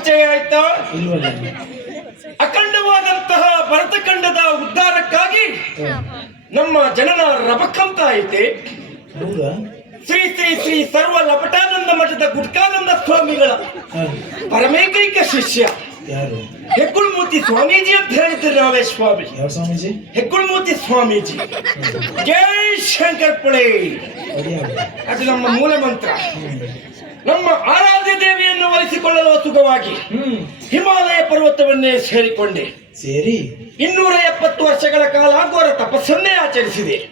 ಪರಿಚಯ ಆಯ್ತಾ? ಅಖಂಡವಾದಂತಹ ಭರತಖಂಡದ ಉದ್ಧಾರಕ್ಕಾಗಿ ನಮ್ಮ ಜನನ ರಬಕ್ಕಂತ ಐತೆ. ಶ್ರೀ ಶ್ರೀ ಶ್ರೀ ಸರ್ವ ಲಪಟಾನಂದ ಮಠದ ಗುಟ್ಕಾನಂದ ಸ್ವಾಮಿಗಳ ಪರಮೇಕೈಕ ಶಿಷ್ಯ. ಹೆಕ್ಕುಳ್ಮೂರ್ತಿ ಸ್ವಾಮೀಜಿ ಅಂತ ಹೇಳಿದ್ರು ನಾವೇ ಸ್ವಾಮಿ ಸ್ವಾಮೀಜಿ? ಹೆಗ್ಗುಳ್ಮೂರ್ತಿ ಸ್ವಾಮೀಜಿ. ಜೈ ಶಂಕರ್ ಪುಳೆ. ಅದು ನಮ್ಮ ಮೂಲ ಮಂತ್ರ. ನಮ್ಮ ಆರಾಧ್ಯ ದೇವಿಯನ್ನು ಒಲಿಸಿಕೊಳ್ಳಲು ಸುಖವಾಗಿ ಹ್ಮ್. ಹಿಮಾಲಯ ಪರ್ವತವನ್ನೇ ಸೇರಿಕೊಂಡೆ. ಸೇರಿ. ಇನ್ನೂರ ಎಪ್ಪತ್ತು ವರ್ಷಗಳ ಕಾಲ ಘೋರ ತಪಸ್ಸನ್ನೇ ಆಚರಿಸಿದೆ?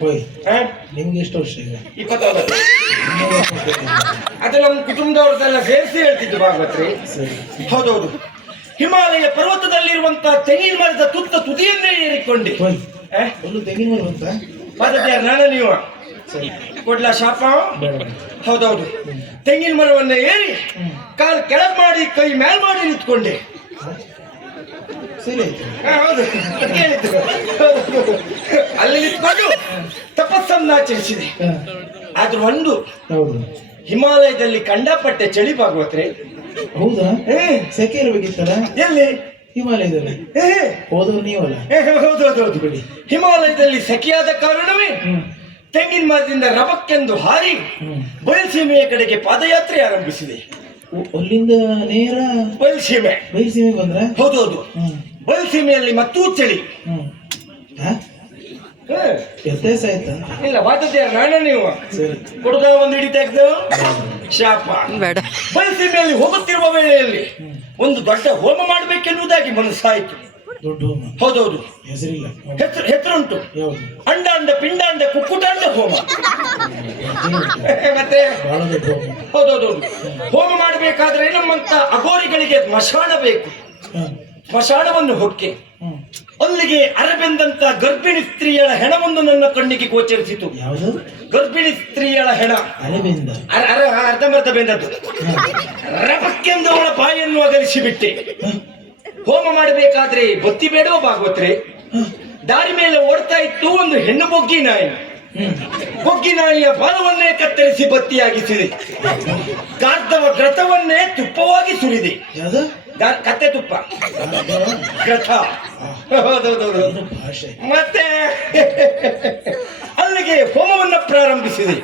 ನಿಮ್ಗೆ ಎಷ್ಟು ವರ್ಷ ಈಗ? ಅದು ನಮ್ಮ ಕುಟುಂಬದವ್ರದ್ದೆಲ್ಲ ಸೇರಿಸಿ ಹೇಳ್ತಿದ್ದು ಭಾಗವತ್ರಿ. ಹೌದೌದು. ಹಿಮಾಲಯ ಪರ್ವತದಲ್ಲಿರುವಂತಹ ತೆಂಗಿನ ಮರದ ತುತ್ತ ತುದಿಯನ್ನೇ ಏರಿಕೊಂಡೆ? ಒಂದು ತೆಂಗಿನ ಮರ ಅಂತ ನೀವು? ಕೊಡ್ಲಾ ಶಾಪ. ಹೌದೌದು. ತೆಂಗಿನ ಮರವನ್ನ ಏರಿ ಕಾಲು ಕೆಳಗ್ ಮಾಡಿ ಕೈ ಮ್ಯಾಲ್ ಮಾಡಿ ನಿಂತ್ಕೊಂಡೆ. ಹೌದು. ಅಲ್ಲಿ ನಿಂತ್ಕೊಂಡು ತಪಸ್ಸನ್ನ ಆಚರಿಸಿದೆ. ಆದ್ರೆ ಒಂದು ಹೌದು. ಹಿಮಾಲಯದಲ್ಲಿ ಕಂಡಪಟ್ಟೆ ಚಳಿ ಭಾಗವತ್ರೆ. ಹೌದಾ? ಸೆಕೆ ಇರ್ಬೇಕಿತ್ತಲ್ಲ ಎಲ್ಲಿ? ಹಿಮಾಲಯದಲ್ಲಿ. ಹೋದ್ರು ಹೋದವ್ರು ನೀವಲ್ಲ? ಹೌದು ಹೌದು ಹೌದು ಬಿಡಿ. ಹಿಮಾಲಯದಲ್ಲಿ ಸೆಕೆಯಾದ ಕಾರಣವೇ ತೆಂಗಿನ ಮರದಿಂದ ರಭಕ್ಕೆಂದು ಹಾರಿ ಬಯಲ್ಸೀಮೆಯ ಕಡೆಗೆ ಪಾದಯಾತ್ರೆ ಆರಂಭಿಸಿದೆ. ಅಲ್ಲಿಂದ ನೇರ ಬಯಲ್ಸೀಮೆ. ಬಯಲ್ಸೀಮೆ ಬಂದ್ರೆ? ಹೌದೌದು. ಬಯಲ್ಸೀಮೆಯಲ್ಲಿ ಮತ್ತೂ ಚಳಿ? ವ್ಯತ್ಯಾಸ ಆಯ್ತಾ? ಇಲ್ಲ ನಾನ ನೀವು. ಒಂದು ಹಿಡಿ ತೆಗೆದು ಶಾಪ. ಬಯಲುಸೀಮೆಯಲ್ಲಿ ಹೋಗುತ್ತಿರುವ ವೇಳೆಯಲ್ಲಿ ಒಂದು ದೊಡ್ಡ ಹೋಮ ಮಾಡಬೇಕೆನ್ನುವುದಾಗಿ ಮನಸ್ಸಾಯಿತು. ದೊಡ್ಡ ಹೋಮ ಹೌದೌದು ಹೆಸರಿಲ್ಲ. ಹೆಸರು ಹೆಸರುಂಟು. ಯಾವುದು? ಅಂಡಾಂಡ ಪಿಂಡಾಂಡ ಕುಕ್ಕುಟಾಂಡ ಹೋಮ. ಮತ್ತೆ? ಬಹಳ ದೊಡ್ಡ ಹೋಮ ಹೌದೌದೌದು ಹೋಮ ಮಾಡಬೇಕಾದ್ರೆ ನಮ್ಮಂತ ಅಗೋರಿಗಳಿಗೆ ಸ್ಮಶಾನ ಬೇಕು. ಸ್ಮಶಾನವನ್ನು ಹೊಕ್ಕೆ. ಅಲ್ಲಿಗೆ ಅರಬೆಂದಂತ ಗರ್ಭಿಣಿ ಸ್ತ್ರೀಯಳ ಹೆಣವೊಂದು ನನ್ನ ಕಣ್ಣಿಗೆ ಗೋಚರಿಸಿತು. ಯಾವುದು ಗರ್ಭಿಣಿ ಸ್ತ್ರೀಯಳ ಹೆಣ. ಅರಬೆಂದ. ಅರ ಅರ ಅರ್ಧಂಬರ್ಧ ಬೆಂದದ್ದು ರಪಕ್ಕೆಂದು ಅವಳ ಬಾಯನ್ನು ಅಗಲಿಸಿ ಬಿಟ್ಟೆ ಹೋಮ ಮಾಡಬೇಕಾದ್ರೆ ಬತ್ತಿ ಬೇಡೋ ಭಾಗವತ್ರೆ? ದಾರಿ ಮೇಲೆ ಓಡ್ತಾ ಇತ್ತು ಒಂದು ಹೆಣ್ಣು ಬೊಗ್ಗಿ ನಾಯಿ. ಬೊಗ್ಗಿ ನಾಯಿಯ ಬಾಲವನ್ನೇ ಕತ್ತರಿಸಿ ಬತ್ತಿಯಾಗಿಸಿದೆ ಗಾರ್ಧವ ಗ್ರತವನ್ನೇ ತುಪ್ಪವಾಗಿ ಸುರಿದೆ. ಕತ್ತೆ ತುಪ್ಪ. ಗ್ರಥ. ಮತ್ತೆ ಅಲ್ಲಿಗೆ ಹೋಮವನ್ನ ಪ್ರಾರಂಭಿಸಿದೆ.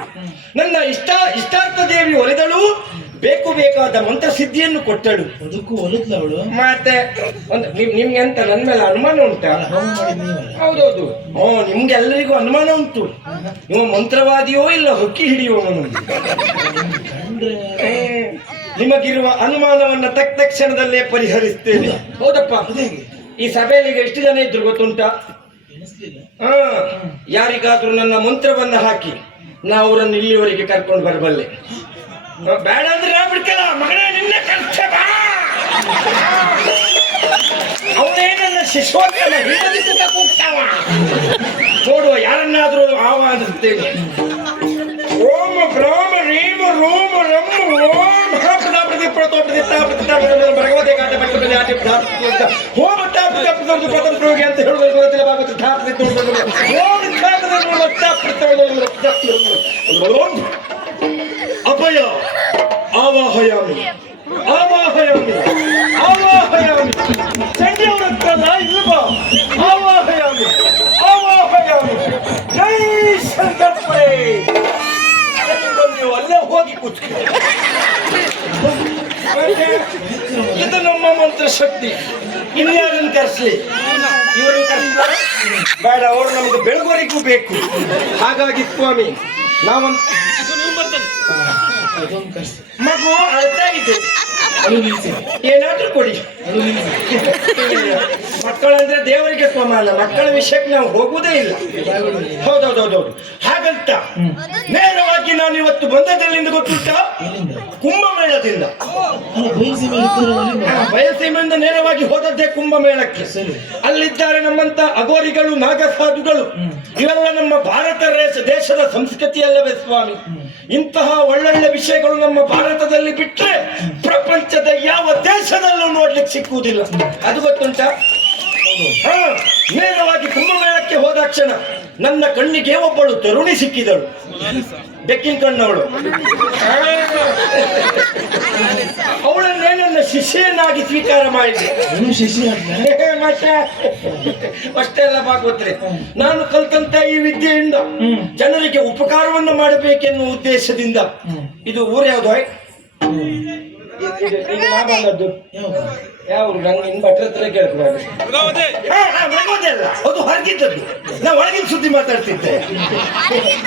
ನನ್ನ ಇಷ್ಟ ಇಷ್ಟಾರ್ಥ ದೇವಿ ಒಲಿದಳು. ಬೇಕು ಬೇಕಾದ ಮಂತ್ರ ಸಿದ್ಧಿಯನ್ನು ಕೊಟ್ಟಳು ಅದಕ್ಕೂ ಒಲುತ್ತವಳು ಮತ್ತೆ ಒಂದು ನಿಮ್ ನಿಮ್ಗೆ ಎಂತ ನನ್ನ ಮೇಲೆ ಅನುಮಾನ ಉಂಟಾ? ಹೌದೌದು. ಓ ನಿಮ್ಗೆಲ್ಲರಿಗೂ ಅನುಮಾನ ಉಂಟು. ನೀವು ಮಂತ್ರವಾದಿಯೋ ಇಲ್ಲ ಹೊಕ್ಕಿ ಹಿಡಿಯುವವನು ನಿಮಗಿರುವ ಅನುಮಾನವನ್ನ ತಕ್ಕ ತಕ್ಷಣದಲ್ಲೇ ಪರಿಹರಿಸ್ತೇನೆ. ಹೌದಪ್ಪ. ಈ ಸಭೆಯಲ್ಲಿ ಈಗ ಎಷ್ಟು ಜನ ಇದ್ರು ಗೊತ್ತುಂಟಾ? ಹಾ ಯಾರಿಗಾದ್ರೂ ನನ್ನ ಮಂತ್ರವನ್ನ ಹಾಕಿ ನಾ ಅವರನ್ನು ಇಲ್ಲಿವರೆಗೆ ಕರ್ಕೊಂಡು ಬರಬಲ್ಲೆ. ಬೇಡ ಅಂದ್ರೆ ಬಿಡ್ಕಲ್ಲ ಮಗನೇ ನಿನ್ನೆ ಕರ್ಚ ಬಾ ಅವನೇ ನನ್ನ ಶಿಶುವಕ್ಕನ ಹಿಡಿದು ಕೂಗ್ತಾವ ನೋಡುವ ಯಾರನ್ನಾದ್ರೂ ಆವಾದಿಸ್ತೇನೆ ಓಂ ಭ್ರಾಮ ರೀಮ ರೋಮ ರಮ್ಮ ಓಂ ಹಪದ ಪ್ರತಿ ಪ್ರತೋ ಪ್ರತಿ ಪ್ರತಿ ಭಗವತೆ ಕಾಟ ಪಟ್ಟದಲ್ಲಿ ಆಟಿ ಓಂ ತಾ ಪ್ರತಿ ಪ್ರತಿ ಪ್ರಥಮ ಪ್ರೋಗಿ ಅಂತ ಹೇಳೋದು ಗೊತ್ತಿಲ್ಲ ಭಾಗವತ ಪ್ರತಿ ಓಂ ಥಾ ಪ್ರತಿ ಓಂ ಅಭಯ! ಆವಾಹಯಾಮಿ! ಆವಾಹಯಾಮಿ! ಆವಾಹಯಾಮಿ! ಚಂಡಿ ಅವರ ಇಲ್ವ? ಆವಾಹಯಾಮಿ! ಆವಾಹಯಾಮಿ! ಜೈ ಶಂಕರ್ ಪೈ ನೀವು ಅಲ್ಲೇ ಹೋಗಿ ಕೂತ್ಕೊಳ್ಳಿ ಇದು ನಮ್ಮ ಮಂತ್ರ ಶಕ್ತಿ ಇನ್ಯಾರನ್ನು ಕರೆಸಲಿ? ಇವರನ್ನು ಕರೆಸ್ಲ ಬೇಡ, ಅವರು ನಮ್ಗೆ ಬೆಳಗುವರಿಗೂ ಬೇಕು. ಹಾಗಾಗಿ ಸ್ವಾಮಿ, ನಾವೊಂದು ಅದೊಂದು ಕಷ್ಟ ಮಗು ಅಳ್ತಾ ಇದೆ. ಏನಾದ್ರೂ ಕೊಡಿ. ಮಕ್ಕಳು ನಿಲ್ಸಿ. ಮಕ್ಕಳಂದ್ರೆ ದೇವರಿಗೆ ಸಮಾನ. ಮಕ್ಕಳ ವಿಷಯಕ್ಕೆ ನಾವು ಹೋಗುವುದೇ ಇಲ್ಲ. ಹೌದೌದೌದೌದು. ಹಾಗಂತ ನೇರವಾಗಿ ನಾನು ಇವತ್ತು ಬಂದದಲ್ಲಿಂದ ಗೊತ್ತುಂಟ? ಕುಂಭಮೇಳದಿಂದ. ಬಯಸೀಮೆಯಿಂದ ನೇರವಾಗಿ ಹೋದದ್ದೇ ಕುಂಭಮೇಳಕ್ಕೆ. ಅಲ್ಲಿದ್ದಾರೆ ನಮ್ಮಂತ ಅಗೋರಿಗಳು, ನಾಗಸಾಧುಗಳು. ಇವೆಲ್ಲ ನಮ್ಮ ಭಾರತ ದೇಶದ ಸಂಸ್ಕೃತಿ ಅಲ್ಲವೇ ಸ್ವಾಮಿ. ಇಂತಹ ಒಳ್ಳೊಳ್ಳೆ ವಿಷಯಗಳು ನಮ್ಮ ಭಾರತದಲ್ಲಿ ಬಿಟ್ರೆ ಪ್ರಪಂಚದ ಯಾವ ದೇಶದಲ್ಲೂ ನೋಡ್ಲಿಕ್ಕೆ ಸಿಕ್ಕುವುದಿಲ್ಲ. ಅದು ಗೊತ್ತುಂಟಾ? ಹಾ, ನೇರವಾಗಿ ಕುಂಭಮೇಳಕ್ಕೆ ಹೋದಾಕ್ಷಣ ನನ್ನ ಕಣ್ಣಿಗೆ ಒಬ್ಬಳು ತರುಣಿ ಸಿಕ್ಕಿದಳು. ಬೆಕ್ಕಿನ ಕಣ್ಣವಳು. ಅವಳನ್ನೇ ನನ್ನ ಶಿಷ್ಯನಾಗಿ ಸ್ವೀಕಾರ ಮಾಡಿದೆ. ಮತ್ತೆ ಅಷ್ಟೆಲ್ಲ ಭಾಗವತ್ರೆ ನಾನು ಕಲ್ತಂತ ಈ ವಿದ್ಯೆಯಿಂದ ಜನರಿಗೆ ಉಪಕಾರವನ್ನು ಮಾಡಬೇಕೆನ್ನುವ ಉದ್ದೇಶದಿಂದ. ಇದು ಊರು ಯಾವ್ದು ಈಗ ನಾ ಬಂದದ್ದು ಯಾವ ನಂಗೆ ಭಟ್ರ ಹತ್ರ ಕೇಳ್ಕೊಬಾರ್ದು. ಅದು ಹೊರಗಿದ್ದದ್ದು. ನಾ ಒಳಗಿನ ಸುದ್ದಿ ಮಾತಾಡ್ತಿದ್ದೆ.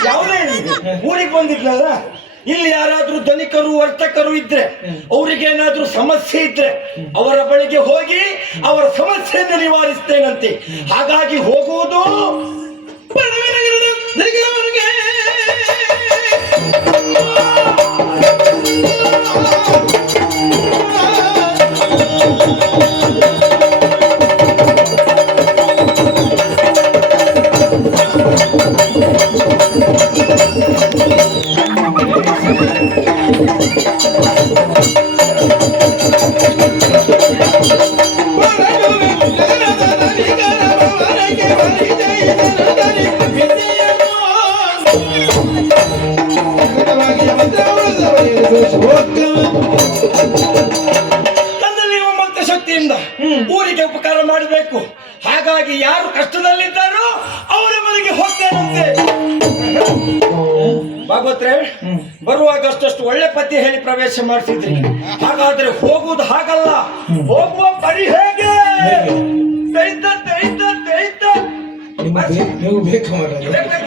ಯಾವುದೇ ಇರಲಿ ಊರಿಗೆ ಬಂದಿದ್ನಲ್ಲ? ಇಲ್ಲಿ ಯಾರಾದ್ರೂ ಧನಿಕರು ವರ್ತಕರು ಇದ್ರೆ ಅವ್ರಿಗೇನಾದ್ರೂ ಸಮಸ್ಯೆ ಇದ್ರೆ ಅವರ ಬಳಿಗೆ ಹೋಗಿ ಅವರ ಸಮಸ್ಯೆಯನ್ನು ನಿವಾರಿಸ್ತೇನಂತೆ. ಹಾಗಾಗಿ ಹೋಗುವುದು ತನ್ನಲ್ಲಿರುವ ಮಂತ್ರ ಶಕ್ತಿಯಿಂದ ಊರಿಗೆ ಉಪಕಾರ ಮಾಡಬೇಕು. ಹಾಗಾಗಿ ಯಾರು ಕಷ್ಟದಲ್ಲಿದ್ದಾರೋ ಅವರ ಮನೆಗೆ ಹೋಗ್ತೇನಂತೆ. ಭಾಗವತ್ರೆ ಬರುವಾಗ ಅಷ್ಟಷ್ಟು ಒಳ್ಳೆ ಪದ್ಯ ಹೇಳಿ ಪ್ರವೇಶ ಮಾಡಿಸಿದ್ರಿ. ಹಾಗಾದ್ರೆ ಹೋಗುವುದು ಹಾಗಲ್ಲ. ಹೋಗುವ ಪರಿ ಹೇಗೆ? ನೀವು ಬೇಕು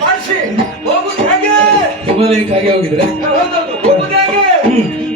ಮಾಡಿಸಿ. ಹೋಗುದು ಹೇಗೆ? ಹಿಮಾಲಯಕ್ಕಾಗಿ ಹಾಗೆ ಹೋಗಿದ್ರೆ ಹೋಗುದು ಹೇಗೆ